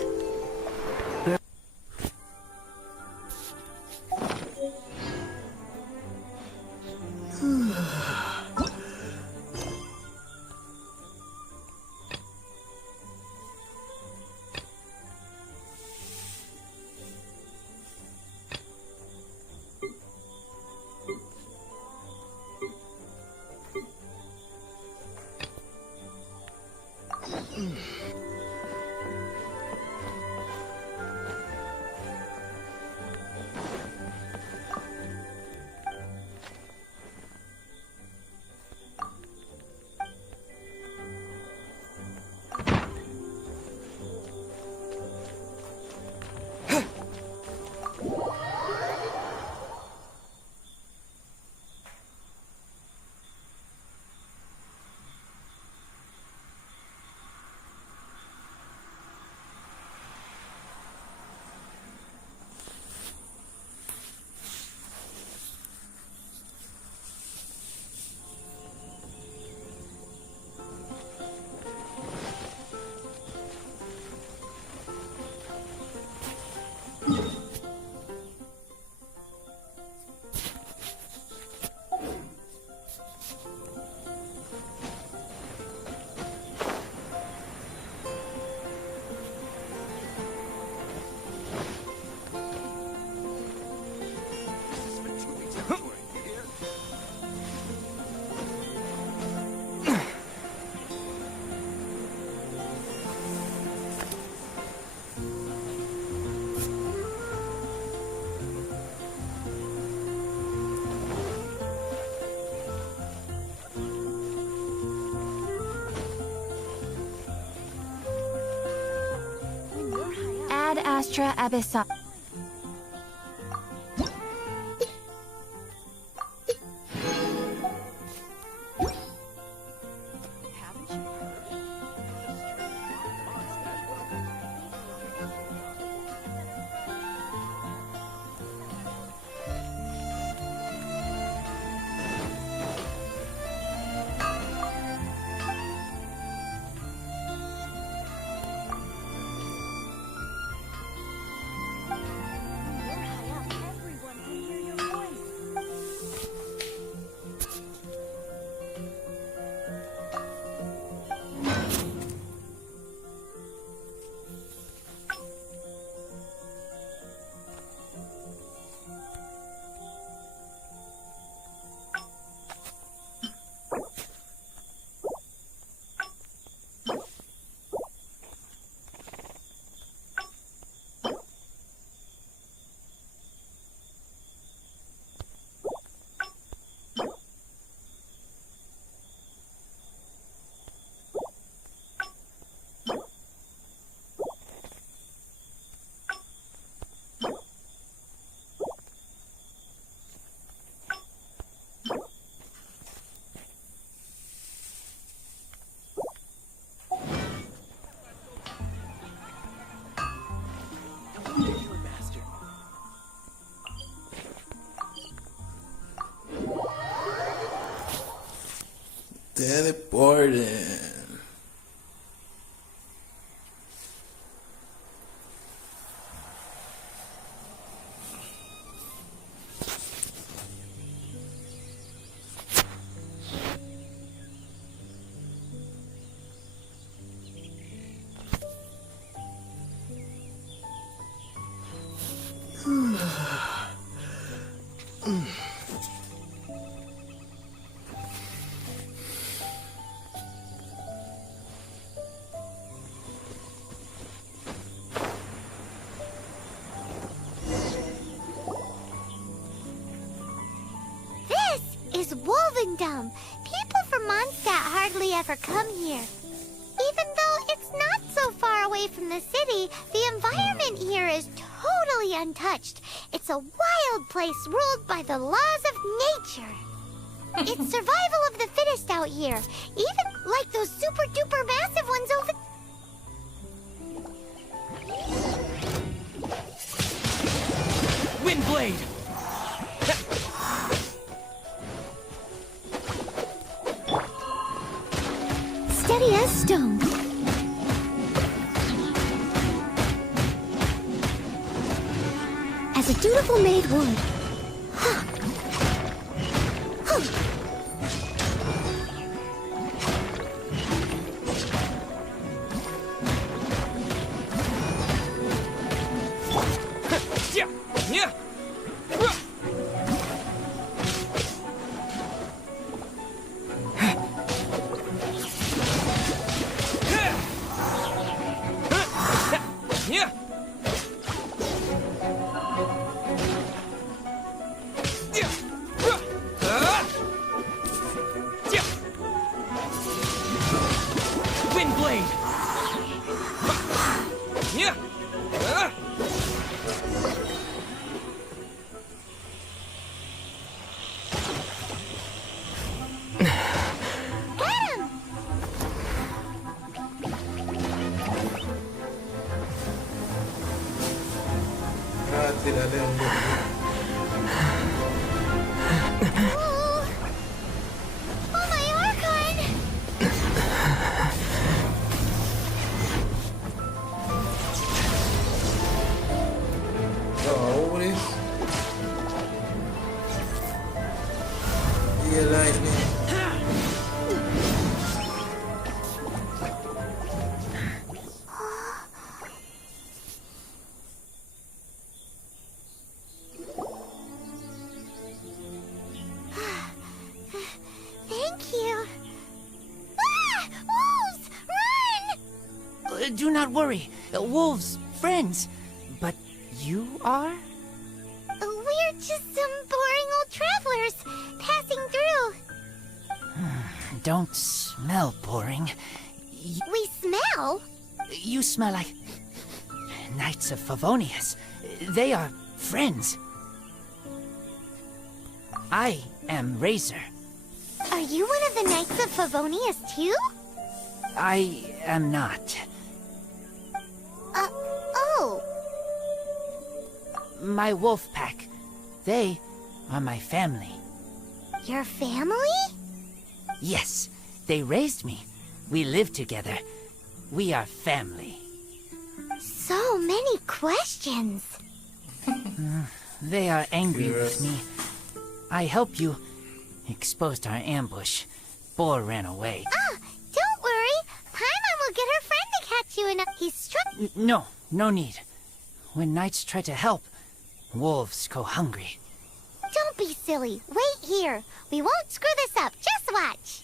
Astra Abyssa. Teleporting. Is Wolvendom. People from Mondstadt hardly ever come here. Even though it's not so far away from the city, the environment here is totally untouched. It's a wild place ruled by the laws of nature. It's survival of the fittest out here, even like those super duper massive ones over. Windblade! Steady as stone. As a dutiful maid would. Do not worry. Wolves, friends. But you are? We're just some boring old travelers passing through. Don't smell boring. We smell? You smell like Knights of Favonius. They are friends. I am Razor. Are you one of the Knights of Favonius too? I am not. Oh. My wolf pack. They are my family. Your family? Yes, they raised me. We live together. We are family. So many questions. They are angry with me. I helped you. Exposed our ambush. Boar ran away. Don't worry. Paimon will get her friend to catch you and he's struck. No need. When knights try to help, wolves go hungry. Don't be silly. Wait here. We won't screw this up. Just watch.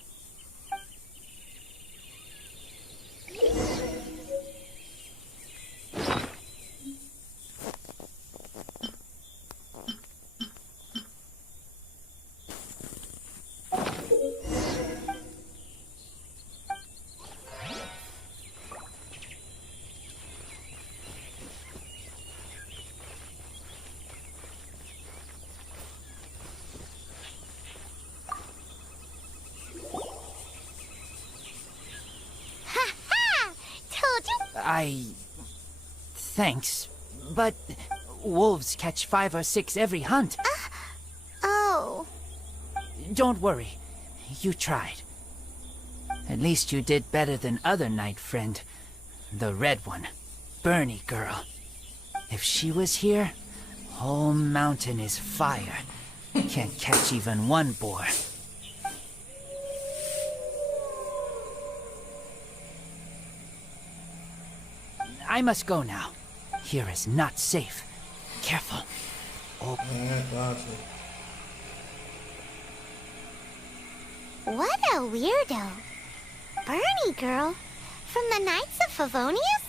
Thanks, but wolves catch 5 or 6 every hunt. Oh. Don't worry. You tried. At least you did better than other knight friend. The red one. Bernie girl. If she was here, whole mountain is fire. Can't catch even one boar. I must go now. Here is not safe. Careful. Oh. What a weirdo. Bernie girl? From the Knights of Favonius?